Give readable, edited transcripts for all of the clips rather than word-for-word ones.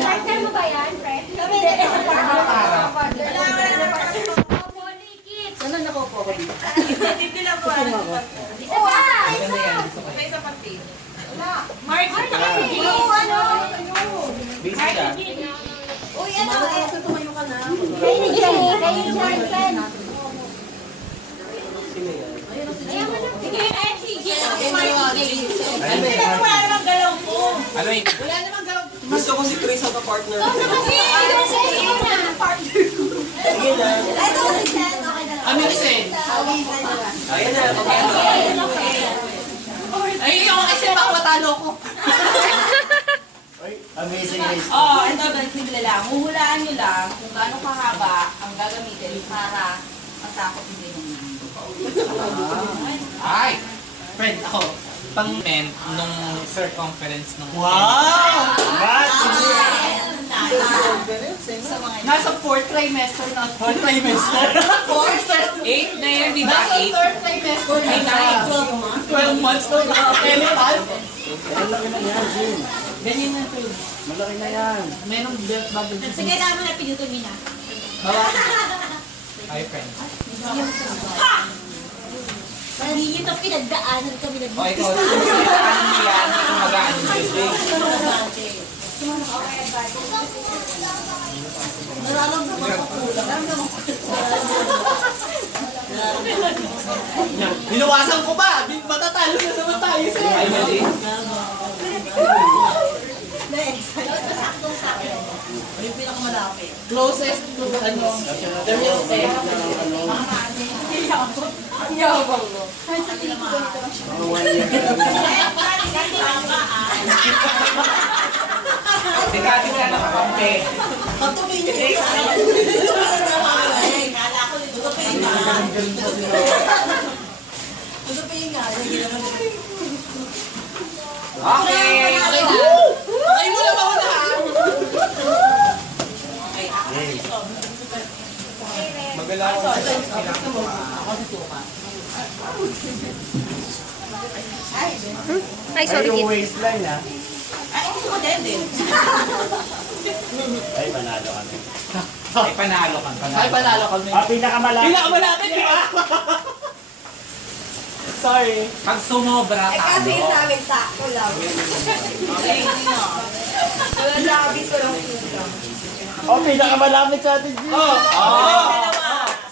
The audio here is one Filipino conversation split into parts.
Partner mo ba yan, friend? Kami din. Sana nakupo ako dito. Hindi lang po. Isa pa! May isa pati. Mark, ano? Busy siya. Uy, ano? Tumayo ka na. Kayo ni Jenny, kayo ni Johnson. Ayun na sila. Sige, sige. Hindi lang wala namang galaw po. Ano yun? Wala namang galaw. Gusto ko si Chris ang partner. Kasi, sige na. Sige na. Ito si Sen, okay na lang. Ano ni Sen? Ayan na. Ay, yung kasi baka matalo ko. Amazing race. Ito ba, simple lang. Huhulaan nyo lang kung gaano kahaba ang gagamitin para masakop din yung Ay! Friend, ako. Pang-ment nung circumference nung... Wow! What? Nasa 4th trimester na. 4th trimester? 4th 8 na yun, di ba? Nasa 8? 3rd trimester na. Ay, 12 months na nakapelitan. Malaki na yan, Jim. Ganyan na ito. Malaki na yan. Merong belt bubble. Sige naman na pinutumi na. Ay, friend. Hindi ito pinagdaanan kami O, ikaw. Ano mo yan? Kung mag-ano yung Nararamdaman ko kulang. Nararamdaman ko. Binawasan ko ba? Matatalo na naman tayo sa Ay, mali. Next. Yung pinakamalapit. closest to ano. The real thing. Ang yabang mo. Mga 1 year. Sigati ka nakakampi. Patuloy niyo yung kala ko dito. Tutupin nga. Tutupin nga. Okay! Okay na. Okay mo na mauna ha. Magalaw ko. Ako si Suka. Ay, sorry, Ay, kid. yung waistline, ha? Ay, gusto ko din. Ay, panalo kami. Ay, panalo ka. Ay, panalo kami. Pinakamalaki. Pinakamalapit, di ba? Sorry. Pag sumobra ka, Kasi ano? sa amin, sakto lang. Wala labis, walang kulang. Oh, pinakamalapit sa atin, Jim.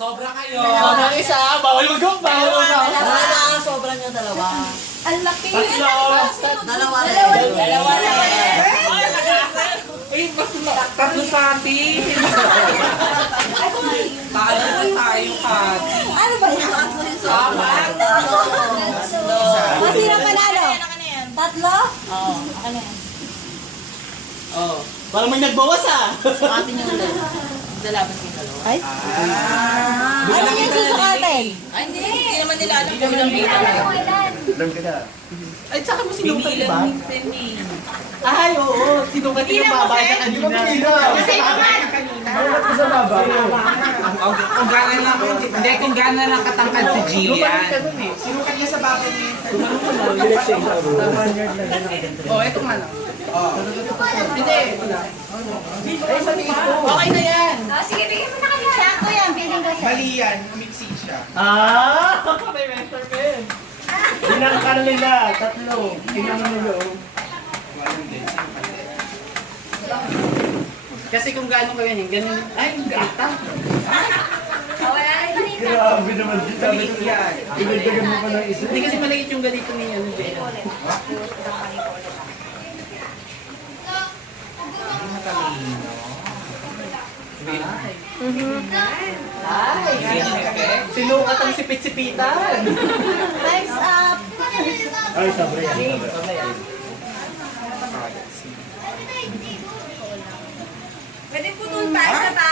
Sobra kayo. Sobrang isa, bawal mag-go. Bawal mag-go. Wala, sobrang yung dalawa. Ang laki. Dalawa rin. Dalawa na eh. Ay, mas tatlo sa atin. Talo na tayo, Kati. Ano ba yung tatlo yung sobrang? O, sino panalo? Tatlo? Oo. Oh. Parang may nagbawas ah. Atin yung dalawa. Dalaban yung dalawa. Ay? Ano yung susukatin? Ay, hindi naman nila alam kung ilang Hindi alam mo ilan. Alam ka na. Ay, tsaka mo sinukat, di ba? Semi. Ay, oo. Sinukat yung babae na kanina. Kasi naman. Bakit ko sa baba? Kung gano'n lang, hindi, kung gano'n lang katangkad si Jillian. Sinukat niya sa babae niya. Oh, eto nga lang. Hindi. Ay, mali ito. Okay na yan. Sige, bigyan mo na kami. Sakto yan, feeling ko siya. Mali yan. Umiksi siya. Ah! May measurement. Tinangkal nila, tatlo. Tinangkal nila. Kasi kung gaano kayo yun, ganun. Ay, gata. Wala na kanina. Grabe naman dito. Mali yan. Pinagdagan mo pa ng isa. Hindi kasi maliit yung ganito ni ano, Ben. Ay, sinukat ang sipit-sipitan. Time's up. Ay, sabre yan. Pwede putol pa, isa pa.